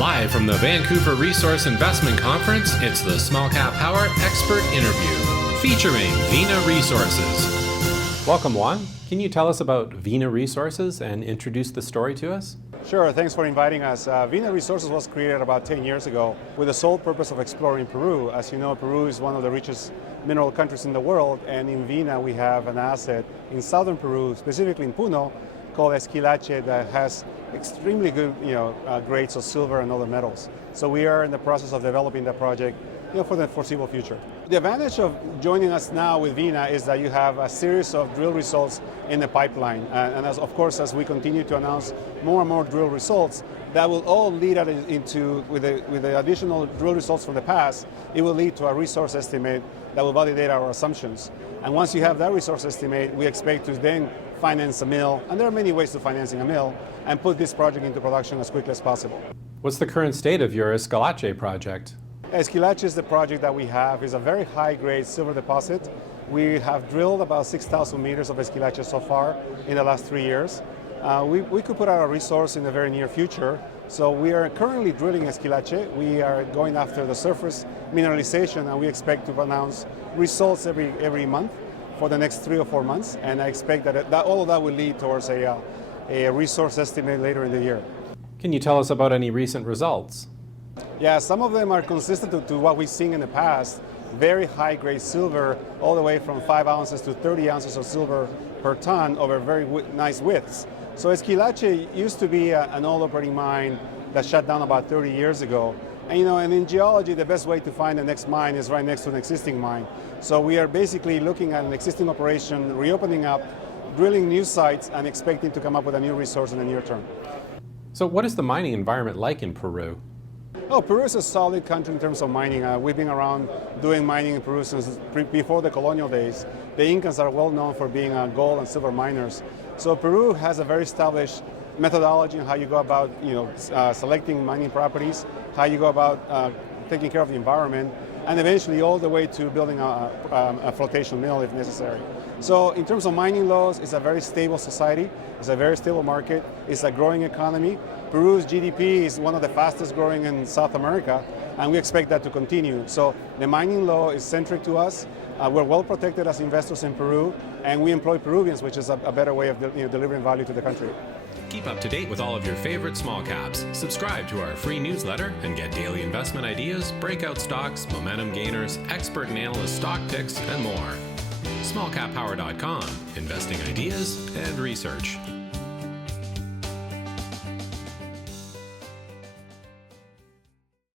Live from the Vancouver Resource Investment Conference, it's the Small Cap Power Expert Interview, featuring Vena Resources. Welcome, Juan. Can you tell us about Vena Resources and introduce the story to us? Sure, thanks for inviting us. Vena Resources was created about 10 years ago with the sole purpose of exploring Peru. As you know, Peru is one of the richest mineral countries in the world, and in Vena we have an asset in southern Peru, specifically in Puno, called Esquilache, that has extremely good grades of silver and other metals. So we are in the process of developing that project for the foreseeable future. The advantage of joining us now with Vena is that you have a series of drill results in the pipeline. And as we continue to announce more and more drill results, that will all lead into, with the additional drill results from the past, it will lead to a resource estimate that will validate our assumptions. And once you have that resource estimate, we expect to then finance a mill, and there are many ways to financing a mill, and put this project into production as quickly as possible. What's the current state of your Esquilache project? Esquilache is the project that we have. It's a very high-grade silver deposit. We have drilled about 6,000 meters of Esquilache so far in the last 3 years. We could put out a resource in the very near future. So we are currently drilling Esquilache. We are going after the surface mineralization, and we expect to announce results every month for the next 3 or 4 months. And I expect that all of that will lead towards a resource estimate later in the year. Can you tell us about any recent results? Yeah, some of them are consistent to what we've seen in the past. Very high-grade silver, all the way from 5 ounces to 30 ounces of silver per ton over very nice widths. So Esquilache used to be an old operating mine that shut down about 30 years ago. And in geology, the best way to find the next mine is right next to an existing mine. So we are basically looking at an existing operation, reopening up, drilling new sites, and expecting to come up with a new resource in the near term. So what is the mining environment like in Peru? Oh, Peru is a solid country in terms of mining. We've been around doing mining in Peru since before the colonial days. The Incans are well known for being gold and silver miners. So Peru has a very established methodology on how you go about selecting mining properties, how you go about taking care of the environment, and eventually all the way to building a flotation mill if necessary. So in terms of mining laws, it's a very stable society, it's a very stable market, it's a growing economy. Peru's GDP is one of the fastest growing in South America, and we expect that to continue. So the mining law is centric to us. We're well protected as investors in Peru, and we employ Peruvians, which is a better way of delivering value to the country. Keep up to date with all of your favorite small caps. Subscribe to our free newsletter and get daily investment ideas, breakout stocks, momentum gainers, expert and analyst stock picks, and more. SmallCapPower.com, investing ideas and research.